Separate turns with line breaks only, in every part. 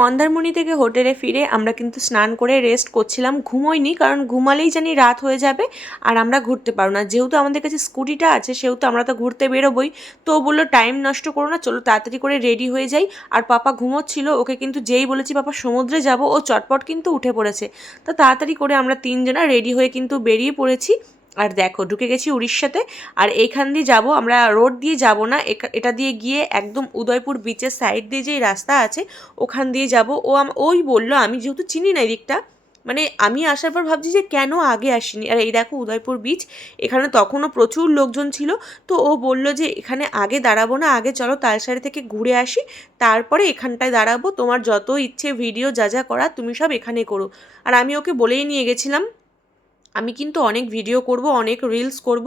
মন্দারমণি থেকে হোটেলে ফিরে আমরা কিন্তু স্নান করে রেস্ট করছিলাম। ঘুমোইনি, কারণ ঘুমালেই জানি রাত হয়ে যাবে আর আমরা ঘুরতে পারব না। যেহেতু আমাদের কাছে স্কুটিটা আছে, সেহেতু আমরা তো ঘুরতে বেরোবই। তো বলল টাইম নষ্ট করো না, চলো তাড়াতাড়ি করে রেডি হয়ে যাই। আর পাপা ঘুমোচ্ছিল, ওকে কিন্তু যেই বলেছি, পাপা, সমুদ্রে যাব। ও চটপট কিন্তু উঠে পড়েছে। তো তাড়াতাড়ি করে আমরা তিনজনা রেডি হয়ে কিন্তু বেরিয়ে পড়েছি। আর দেখো, ঢুকে গেছি উড়িষ্যাতে, আর এইখান দিয়ে যাব, আমরা রোড দিয়ে যাব না এটা দিয়ে গিয়ে একদম উদয়পুর বিচের সাইড দিয়ে যেই রাস্তা আছে, ওখান দিয়ে যাব। ও ওই বলল, আমি যেহেতু চিনি না এই দিকটা মানে আমি আসার পর ভাবছি যে কেন আগে আসিনি? আর এই দেখো উদয়পুর বিচ এখানে তখনও প্রচুর লোকজন ছিল, তো ও বলল যে এখানে আগে দাঁড়াবো না, আগে চলো তালসারি থেকে ঘুরে আসি, তারপরে এখানটায় দাঁড়াবো, তোমার যত ইচ্ছে ভিডিও যা যা করা তুমি সব এখানে করো। আর আমি ওকে বলেই নিয়ে গেছিলাম আমি কিন্তু অনেক ভিডিও করব, অনেক রিলস করব।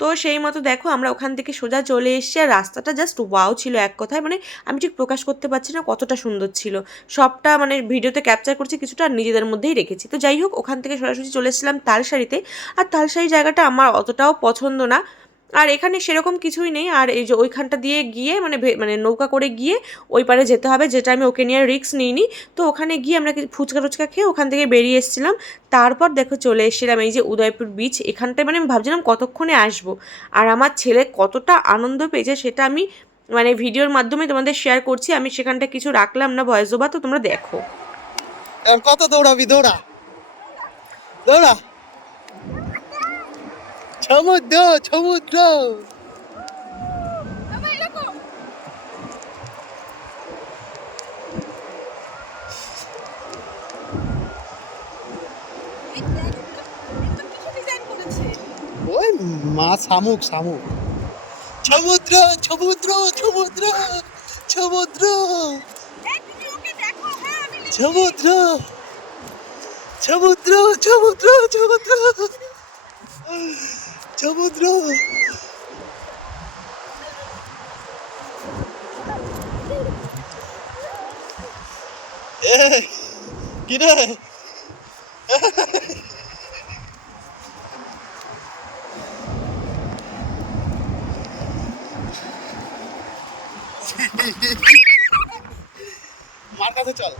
তো সেই মতো দেখো, আমরা ওখান থেকে সোজা চলে এসেছি আর রাস্তাটা জাস্ট ওয়াও ছিল এক কথায়। মানে আমি ঠিক প্রকাশ করতে পারছি না কতটা সুন্দর ছিল। সবটা মানে ভিডিওতে ক্যাপচার করছি কিছুটা নিজেদের মধ্যেই রেখেছি। তো যাই হোক, ওখান থেকে সরাসরি চলে এসেছিলাম তালশাড়িতে। আর তালশাড়ি জায়গাটা আমার অতটাও পছন্দ না। আর এখানে সেরকম কিছুই নেই। আর এই যে ওইখানটা দিয়ে গিয়ে মানে মানে নৌকা করে গিয়ে ওই পারে যেতে হবে। যেটা আমি ওকে নিয়ে রিস্ক নিইনি। তো ওখানে গিয়ে আমরা ফুচকা টুচকা খেয়ে ওখান থেকে বেরিয়ে এসেছিলাম। তারপর দেখো চলে এসেছিলাম এই যে উদয়পুর বিচ এখানটায় মানে আমি ভাবছিলাম কতক্ষণে আসব। আর আমার ছেলে কতটা আনন্দ পেয়েছে সেটা আমি মানে ভিডিওর মাধ্যমে তোমাদের শেয়ার করছি। আমি সেখানটা কিছু রাখলাম না, ভয়েস ওভার তো তোমরা দেখো।
কত দৌড়াবি? দৌড়া। দৌড়া। সমুদ্র সমুদ্র। ওই মা শামুক শামুক। সমুদ্র সমুদ্র সমুদ্র সমুদ্র। সমুদ্র সমুদ্র সমুদ্র সমুদ্র। সমুদ্র। কিরে মার কাছে চল।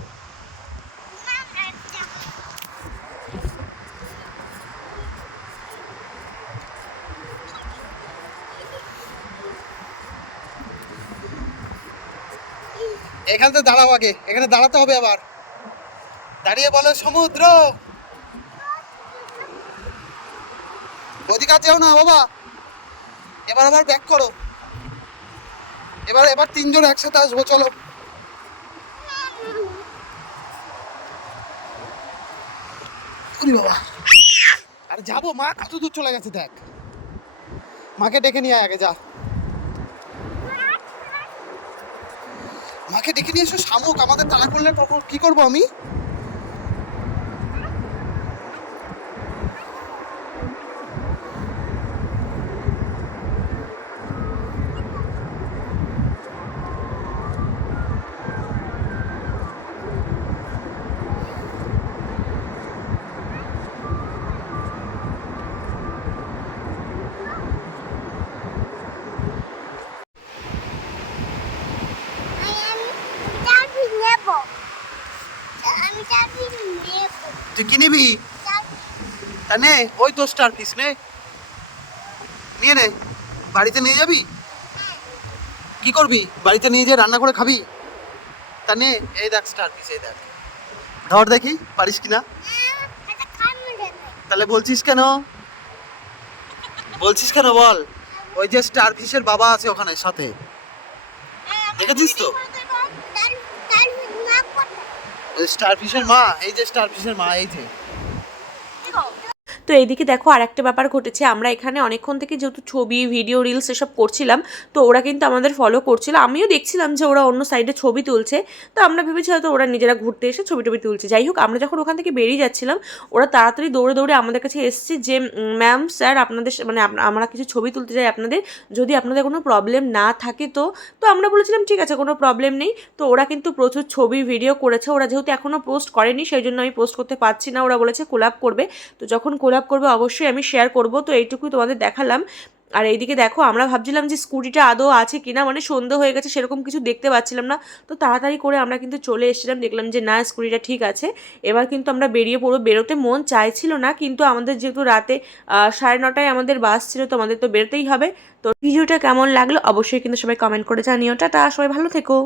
এখানে তো দাঁড়াও আগে, এখানে দাঁড়াতে হবে আবার। দাঁড়িয়ে বলো সমুদ্র। ওদিকে যেও না বাবা। এবার আবার ব্যাক করো। এবার এবার তিনজন একসাথে আসব, চলো। বাবা। আরে যাব, মা কত দূর চলে গেছে দেখ। মাকে ডেকে নিয়ে আগে, যা। মাকে দেখে নিয়ে এসো শামুক আমাদের তাড়া করলে কখন কি করব আমি? তুই কি নিবি? তা নে, ওই তো স্টার পিস নে। নিয়ে নে। বাড়িতে নিয়ে যাবি? কি করবি? বাড়িতে নিয়ে যেয়ে রান্না করে খাবি? তা নে, এই দেখ স্টার পিস এই দেখ। ধর দেখি, পারিস কিনা? তাহলে বলছিস কেন? বলছিস কেন বল? ওই যে স্টার ফিশের বাবা আছে ওখানে, সাথে। দেখেছিস তো? স্টারফিশের মা এই যে স্টারফিশের মা এই যে।
তো এইদিকে দেখো আর একটা ব্যাপার ঘটেছে। আমরা এখানে অনেকক্ষণ থেকে যেহেতু ছবি ভিডিও রিলস এসব করছিলাম, তো ওরা কিন্তু আমাদের ফলো করছিল। আমিও দেখছিলাম যে ওরা অন্য সাইডে ছবি তুলছে। তো আমরা ভেবেছি হয়তো ওরা নিজেরা ঘুরতে এসে ছবি টবি তুলছে। যাই হোক, আমরা যখন ওখান থেকে বেরিয়ে যাচ্ছিলাম, ওরা তাড়াতাড়ি দৌড়ে দৌড়ে আমাদের কাছে এসছে যে ম্যাম স্যার আপনাদের মানে আমরা কিছু ছবি তুলতে চাই আপনাদের। যদি আপনাদের কোনো প্রবলেম না থাকে তো তো আমরা বলেছিলাম, ঠিক আছে, কোনো প্রবলেম নেই। তো ওরা কিন্তু প্রচুর ছবি ভিডিও করেছে। ওরা যেহেতু এখনও পোস্ট করেনি, সেই জন্য আমি পোস্ট করতে পারছি না। ওরা বলেছে কোলাপ করবে। তো যখন কোলাপ করবে, অবশ্যই আমি শেয়ার করব। তো এইটুকুই তোমাদের দেখালাম। আর এইদিকে দেখো, আমরা ভাবছিলাম যে স্কুটিটা আদৌ আছে কিনা মানে সন্ধ্যে হয়ে গেছে, সেরকম কিছু দেখতে পাচ্ছিলাম না। তো তাড়াতাড়ি করে আমরা কিন্তু চলে এসেছিলাম, দেখলাম যে না, স্কুটিটা ঠিক আছে। এবার কিন্তু আমরা বেরিয়ে পড়ব, বেরোতে মন চাইছিল না, কিন্তু আমাদের যেহেতু রাতে সাড়ে নটায় আমাদের বাস ছিল, তো আমাদের তো বেরোতেই হবে। তো ভিডিওটা কেমন লাগল, অবশ্যই কিন্তু সবাই কমেন্ট করে জানিও। টাটা, সবাই ভালো থেকো।